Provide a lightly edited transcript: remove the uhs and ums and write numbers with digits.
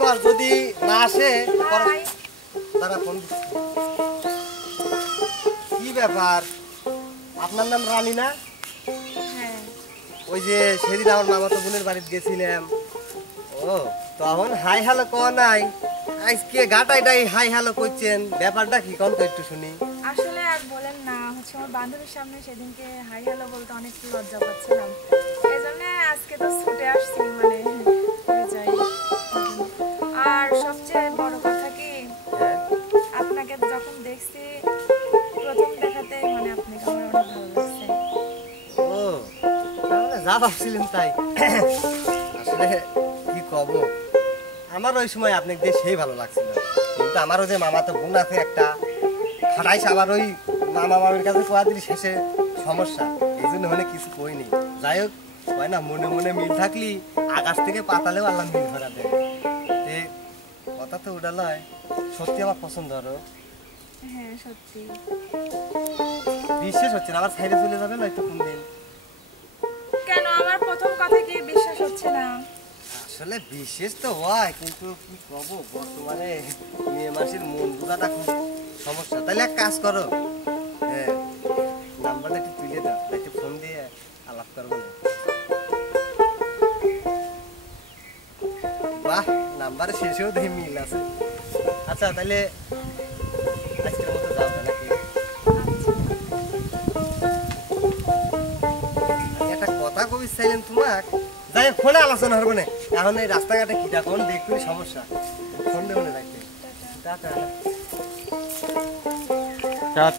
কর, যদি না আসে তারা ফোন দিচ্ছে। কি ব্যাপার, আপনার নাম রানী না? হ্যাঁ। ওই যে সেদিন আমার মামাতো বোনের বাড়িতে গেছিলাম। ও তখন হাই হ্যালো কওয়া নাই, আজকে গাটাইটাই হাই হ্যালো করছেন, ব্যাপারটা কি কোন তো একটু শুনি। আসলে আর বলেন না, আমার বান্ধবীর সামনে সেদিনকে হাই হ্যালো বলতে অনেক লজ্জা পাচ্ছিলাম, এই জন্য আজকে তো ছুটে আসছি, মানে যাই। আর সবচেয়ে বড় কথা কি, আপনাকে যখন দেখছি প্রথম দেখাতেই মানে আপনাকে আমার অনেক ভালো লাগছে। ও তাহলে যা ভাবছিলেন তাই। আসলে কি কব, আমার ওই সময় আপনাকে দিয়ে সেই ভালো লাগছিল, কিন্তু আমারও যে মামাতো বোন আছে একটা, খাটাইছে আবার ওই মামা মামির কাছে কোয়া দিলি শেষে সমস্যা, এই জন্য মানে কিছু কইনি। যাই হোক, হয় না মনে মনে মিল থাকলি আকাশ থেকে পাতালেও আল্লাহ মিল ধরা দেয়। কথা তো ওটা লয়, সত্যি আমার পছন্দ। আরো হ্যাঁ সত্যি। বিশ্বাস হচ্ছে না, আবার সাইডে চলে যাবে নয়তো কোন দিন। কেন, আমার প্রথম কথা কি বিশ্বাস হচ্ছে না? আসলে বিশেষ তো হয়, কিন্তু কি কব, বর্তমানে মেয়ে মাসির মন বোঝাটা খুব সমস্যা। তাহলে এক কাজ করো, হ্যাঁ নাম্বারটা একটু তুলে দাও, একটু ফোন দিয়ে আলাপ করবো না? বাহ, নাম্বার শেষেও দেখি মিল আছে। আচ্ছা তাহলে আজকের মতো যাও নাকি? একটা কথা কবি চাইলেন তোমাক, যাই ফোনে আলোচনা করবো না এখন। এই রাস্তাঘাটে কিটা কোন দেখবি সমস্যা, ফোন দেবো না রাখতে। টাটা।